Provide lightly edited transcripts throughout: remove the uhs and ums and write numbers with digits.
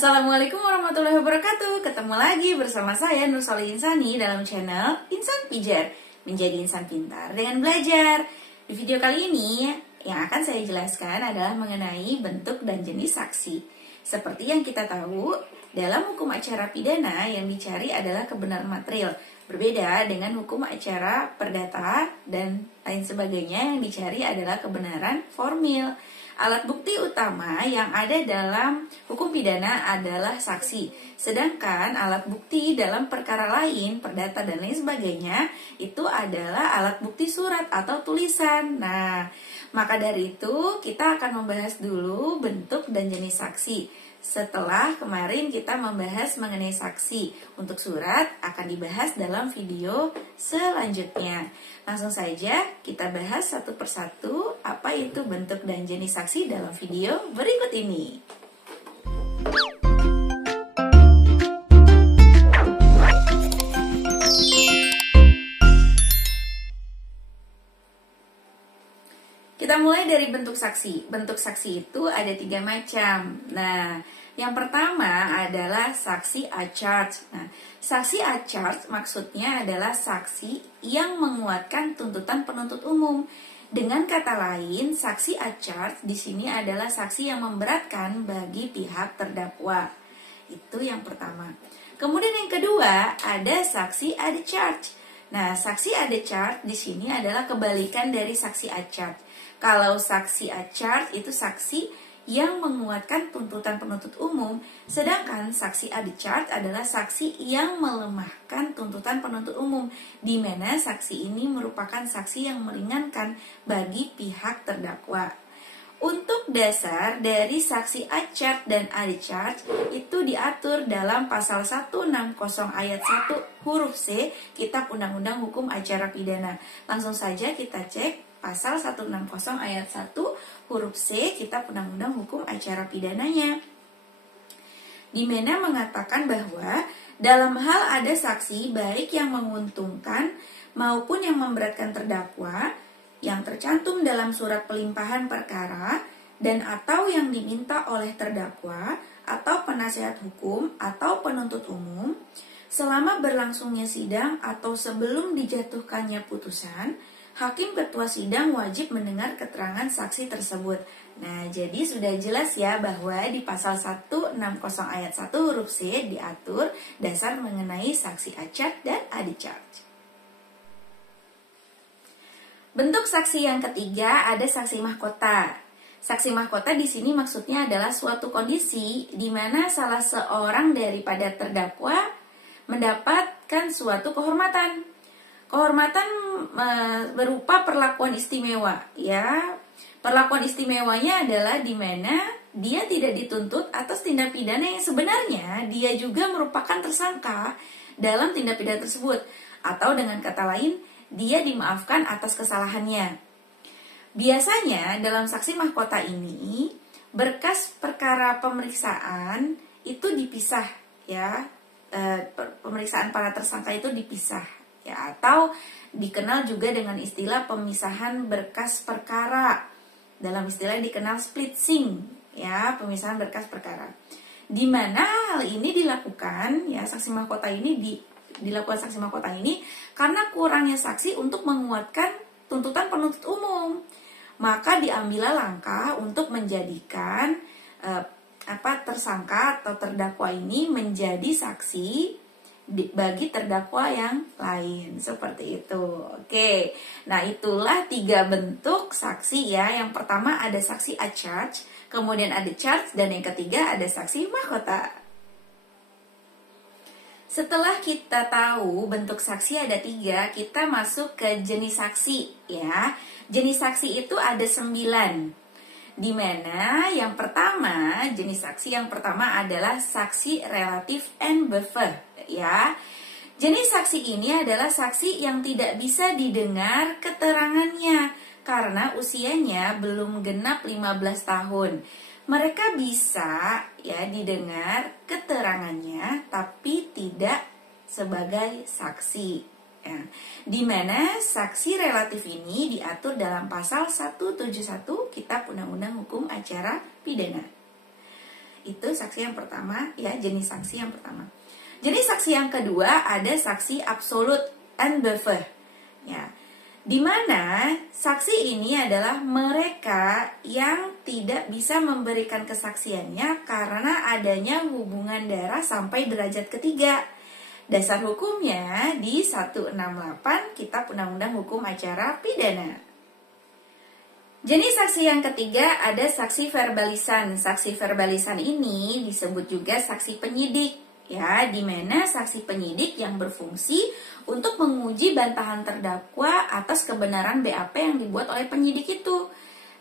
Assalamualaikum warahmatullahi wabarakatuh. Ketemu lagi bersama saya Nur Solihin Insani dalam channel Insan Pijar, menjadi insan pintar dengan belajar. Di video kali ini yang akan saya jelaskan adalah mengenai bentuk dan jenis saksi. Seperti yang kita tahu, dalam hukum acara pidana yang dicari adalah kebenaran material. Berbeda dengan hukum acara perdata dan lain sebagainya, yang dicari adalah kebenaran formil. Alat bukti utama yang ada dalam hukum pidana adalah saksi. Sedangkan alat bukti dalam perkara lain, perdata dan lain sebagainya, itu adalah alat bukti surat atau tulisan. Nah, maka dari itu kita akan membahas dulu bentuk dan jenis saksi. Setelah kemarin kita membahas mengenai saksi, untuk surat akan dibahas dalam video selanjutnya. Langsung saja kita bahas satu persatu apa itu bentuk dan jenis saksi dalam video berikut ini. Kita mulai dari bentuk saksi. Bentuk saksi itu ada 3 macam. Nah, yang pertama adalah saksi a-charge. Nah, saksi a-charge maksudnya adalah saksi yang menguatkan tuntutan penuntut umum. Dengan kata lain, saksi a-charge di sini adalah saksi yang memberatkan bagi pihak terdakwa. Itu yang pertama. Kemudian yang kedua ada saksi a-charge. Nah, saksi a-charge di sini adalah kebalikan dari saksi a-charge. Kalau saksi a-charge itu saksi yang menguatkan tuntutan penuntut umum, sedangkan saksi a-charge adalah saksi yang melemahkan tuntutan penuntut umum, di mana saksi ini merupakan saksi yang meringankan bagi pihak terdakwa. Untuk dasar dari saksi a-charge dan a-charge itu diatur dalam pasal 160 ayat 1 huruf C Kitab Undang-Undang Hukum Acara Pidana. Langsung saja kita cek pasal 160 ayat 1 huruf C Kitab Undang-Undang Hukum Acara Pidananya, di mana mengatakan bahwa dalam hal ada saksi baik yang menguntungkan maupun yang memberatkan terdakwa yang tercantum dalam surat pelimpahan perkara dan atau yang diminta oleh terdakwa atau penasehat hukum atau penuntut umum selama berlangsungnya sidang atau sebelum dijatuhkannya putusan, hakim ketua sidang wajib mendengar keterangan saksi tersebut. Nah, jadi sudah jelas ya bahwa di pasal 160 ayat 1 huruf C diatur dasar mengenai saksi a-charge dan a-charge. Bentuk saksi yang ketiga ada saksi mahkota. Saksi mahkota di sini maksudnya adalah suatu kondisi di mana salah seorang daripada terdakwa mendapatkan suatu kehormatan. Kehormatan berupa perlakuan istimewa, ya. Perlakuan istimewanya adalah di mana dia tidak dituntut atas tindak pidana yang sebenarnya dia juga merupakan tersangka dalam tindak pidana tersebut, atau dengan kata lain dia dimaafkan atas kesalahannya. Biasanya dalam saksi mahkota ini berkas perkara pemeriksaan itu dipisah, ya. Pemeriksaan para tersangka itu dipisah, ya, atau dikenal juga dengan istilah pemisahan berkas perkara. Dalam istilah dikenal splitsing, ya, pemisahan berkas perkara. Di mana hal ini dilakukan, ya, saksi mahkota ini dilakukan saksi mahkota ini karena kurangnya saksi untuk menguatkan tuntutan penuntut umum. Maka diambillah langkah untuk menjadikan tersangka atau terdakwa ini menjadi saksi bagi terdakwa yang lain, seperti itu. Oke, nah itulah 3 bentuk saksi ya. Yang pertama ada saksi a-charge, kemudian ada charge, dan yang ketiga ada saksi mahkota. Setelah kita tahu bentuk saksi ada 3, kita masuk ke jenis saksi ya. Jenis saksi itu ada 9. Di mana yang pertama, jenis saksi yang pertama adalah saksi relatif en beffe, ya. Jenis saksi ini adalah saksi yang tidak bisa didengar keterangannya karena usianya belum genap 15 tahun. Mereka bisa ya didengar keterangannya tapi tidak sebagai saksi. Ya. Di mana saksi relatif ini diatur dalam pasal 171 Kitab Undang-Undang Hukum Acara Pidana. Itu saksi yang pertama ya, jenis saksi yang pertama. Jenis saksi yang kedua ada saksi absolut and buffer. Ya. Di mana saksi ini adalah mereka yang tidak bisa memberikan kesaksiannya karena adanya hubungan darah sampai derajat ketiga. Dasar hukumnya di 168 Kitab Undang-Undang Hukum Acara Pidana. Jenis saksi yang ketiga ada saksi verbalisan. Saksi verbalisan ini disebut juga saksi penyidik. Ya, di mana saksi penyidik yang berfungsi untuk menguji bantahan terdakwa atas kebenaran BAP yang dibuat oleh penyidik itu.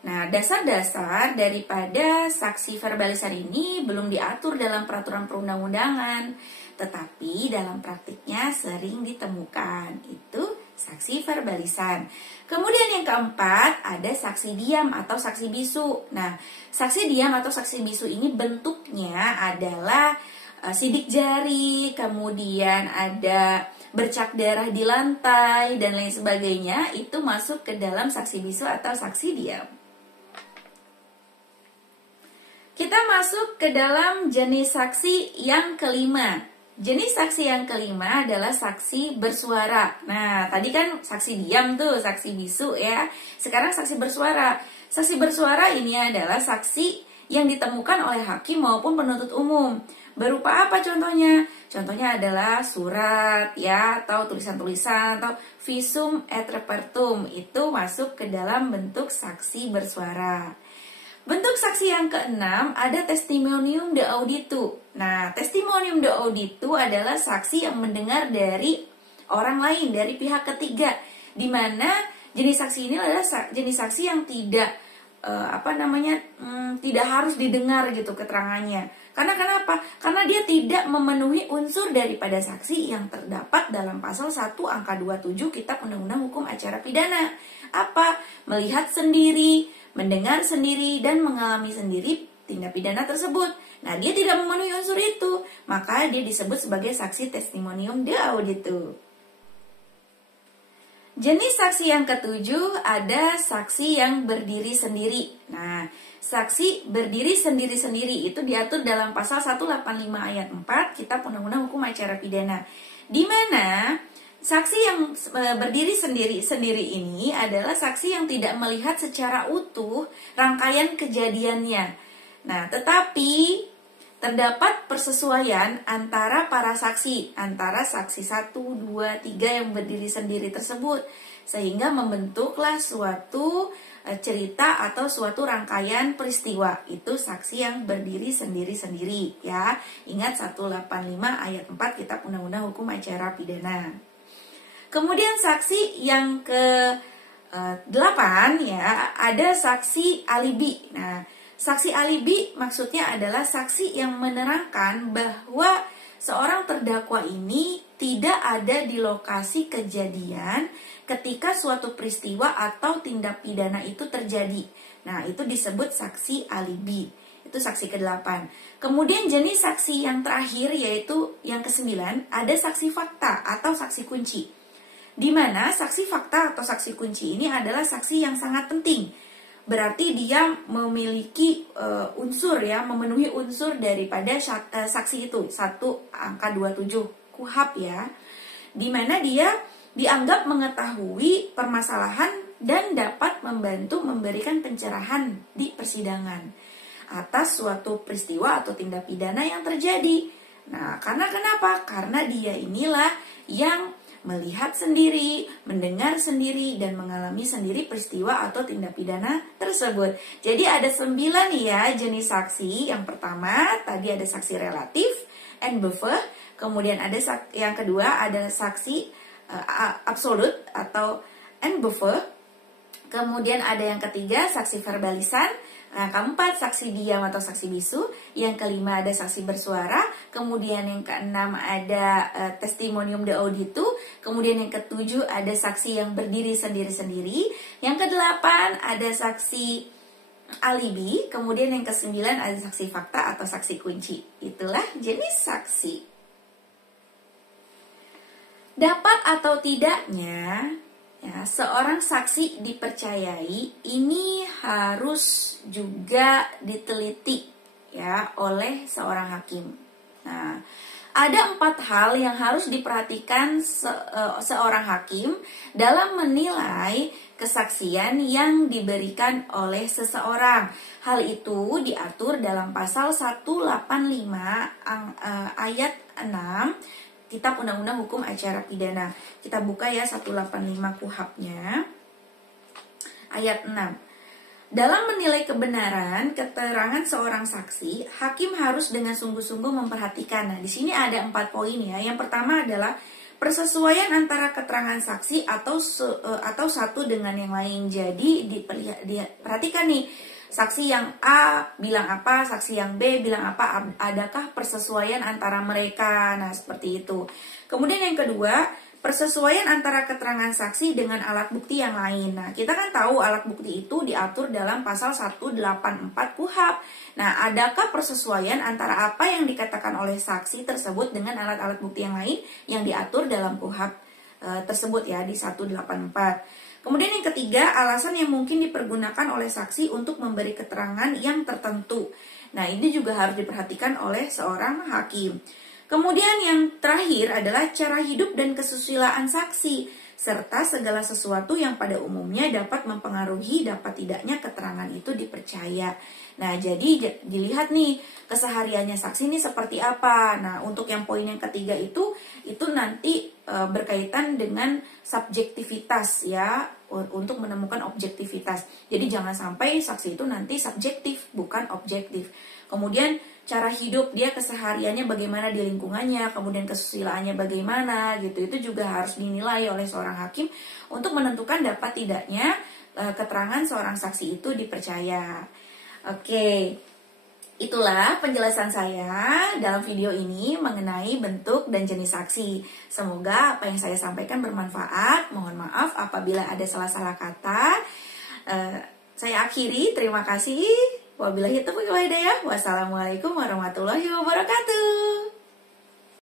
Nah, dasar-dasar daripada saksi verbalisan ini belum diatur dalam peraturan perundang-undangan, tetapi dalam praktiknya sering ditemukan. Itu saksi verbalisan. Kemudian yang keempat ada saksi diam atau saksi bisu. Nah, saksi diam atau saksi bisu ini bentuknya adalah sidik jari, kemudian ada bercak darah di lantai, dan lain sebagainya. Itu masuk ke dalam saksi bisu atau saksi diam. Kita masuk ke dalam jenis saksi yang kelima. Jenis saksi yang kelima adalah saksi bersuara. Nah, tadi kan saksi diam tuh, saksi bisu ya. Sekarang saksi bersuara. Saksi bersuara ini adalah saksi yang ditemukan oleh hakim maupun penuntut umum. Berupa apa contohnya? Contohnya adalah surat ya, atau tulisan-tulisan, atau visum et repertum. Itu masuk ke dalam bentuk saksi bersuara. Bentuk saksi yang keenam ada testimonium de auditu. Nah, testimonium de auditu adalah saksi yang mendengar dari orang lain, dari pihak ketiga, di mana jenis saksi ini adalah jenis saksi yang tidak tidak harus didengar gitu keterangannya. Karena kenapa? Karena dia tidak memenuhi unsur daripada saksi yang terdapat dalam pasal 1 angka 27 Kitab Undang-Undang Hukum Acara Pidana. Apa? Melihat sendiri, mendengar sendiri, dan mengalami sendiri tindak pidana tersebut. Nah, dia tidak memenuhi unsur itu, maka dia disebut sebagai saksi testimonium de auditu. Jenis saksi yang ketujuh ada saksi yang berdiri sendiri. Nah, saksi berdiri sendiri-sendiri itu diatur dalam pasal 185 ayat 4 Kitab Undang-Undang Hukum Acara Pidana. Di mana saksi yang berdiri sendiri ini adalah saksi yang tidak melihat secara utuh rangkaian kejadiannya. Nah, tetapi terdapat persesuaian antara para saksi, antara saksi 1, 2, 3 yang berdiri sendiri tersebut, sehingga membentuklah suatu cerita atau suatu rangkaian peristiwa. Itu saksi yang berdiri sendiri-sendiri ya. Ingat 185 ayat 4 Kitab Undang-Undang Hukum Acara Pidana. Kemudian saksi yang ke-8 ya, ada saksi alibi. Nah, saksi alibi maksudnya adalah saksi yang menerangkan bahwa seorang terdakwa ini tidak ada di lokasi kejadian ketika suatu peristiwa atau tindak pidana itu terjadi. Nah, itu disebut saksi alibi. Itu saksi ke-8. Kemudian jenis saksi yang terakhir yaitu yang ke-9, ada saksi fakta atau saksi kunci. Di mana saksi fakta atau saksi kunci ini adalah saksi yang sangat penting. Berarti dia memiliki unsur ya, memenuhi unsur daripada saksi itu, 1 angka 27 KUHP ya. Di mana dia dianggap mengetahui permasalahan dan dapat membantu memberikan pencerahan di persidangan atas suatu peristiwa atau tindak pidana yang terjadi. Nah, karena kenapa? Karena dia inilah yang melihat sendiri, mendengar sendiri, dan mengalami sendiri peristiwa atau tindak pidana tersebut. Jadi ada 9 ya jenis saksi. Yang pertama tadi ada saksi relatif and buffer. Kemudian ada yang kedua ada saksi absolut atau and buffer. Kemudian ada yang ketiga saksi verbalisan. Yang keempat saksi diam atau saksi bisu. Yang kelima ada saksi bersuara. Kemudian yang keenam ada testimonium de auditu. Kemudian yang ketujuh ada saksi yang berdiri sendiri-sendiri. Yang kedelapan ada saksi alibi. Kemudian yang kesembilan ada saksi fakta atau saksi kunci. Itulah jenis saksi. Dapat atau tidaknya ya, seorang saksi dipercayai ini harus juga diteliti ya oleh seorang hakim. Nah, ada 4 hal yang harus diperhatikan seorang hakim dalam menilai kesaksian yang diberikan oleh seseorang. Hal itu diatur dalam pasal 185 ayat 6 Kitab Undang-Undang Hukum Acara Pidana. Kita buka ya 185 KUHP-nya. Ayat 6. Dalam menilai kebenaran keterangan seorang saksi, hakim harus dengan sungguh-sungguh memperhatikan. Nah, di sini ada 4 poin ya. Yang pertama adalah persesuaian antara keterangan saksi atau satu dengan yang lain. Jadi diperhatikan nih, saksi yang A bilang apa, saksi yang B bilang apa, adakah persesuaian antara mereka. Nah, seperti itu. Kemudian yang kedua, persesuaian antara keterangan saksi dengan alat bukti yang lain. Nah, kita kan tahu alat bukti itu diatur dalam pasal 184 KUHP. Nah, adakah persesuaian antara apa yang dikatakan oleh saksi tersebut dengan alat-alat bukti yang lain yang diatur dalam KUHP tersebut ya di 184. Kemudian yang ketiga, alasan yang mungkin dipergunakan oleh saksi untuk memberi keterangan yang tertentu. Nah, ini juga harus diperhatikan oleh seorang hakim. Kemudian yang terakhir adalah cara hidup dan kesusilaan saksi, serta segala sesuatu yang pada umumnya dapat mempengaruhi dapat tidaknya keterangan itu dipercaya. Nah, jadi dilihat nih kesehariannya saksi ini seperti apa. Nah, untuk yang poin yang ketiga itu nanti berkaitan dengan subjektivitas ya, untuk menemukan objektivitas. Jadi jangan sampai saksi itu nanti subjektif, bukan objektif. Kemudian cara hidup dia, kesehariannya bagaimana di lingkungannya, kemudian kesusilaannya bagaimana gitu. Itu juga harus dinilai oleh seorang hakim untuk menentukan dapat tidaknya keterangan seorang saksi itu dipercaya. Oke, itulah penjelasan saya dalam video ini mengenai bentuk dan jenis saksi. Semoga apa yang saya sampaikan bermanfaat. Mohon maaf apabila ada salah-salah kata. Saya akhiri, terima kasih. Wabillahi taufiq wal hidayah. Wassalamualaikum warahmatullahi wabarakatuh.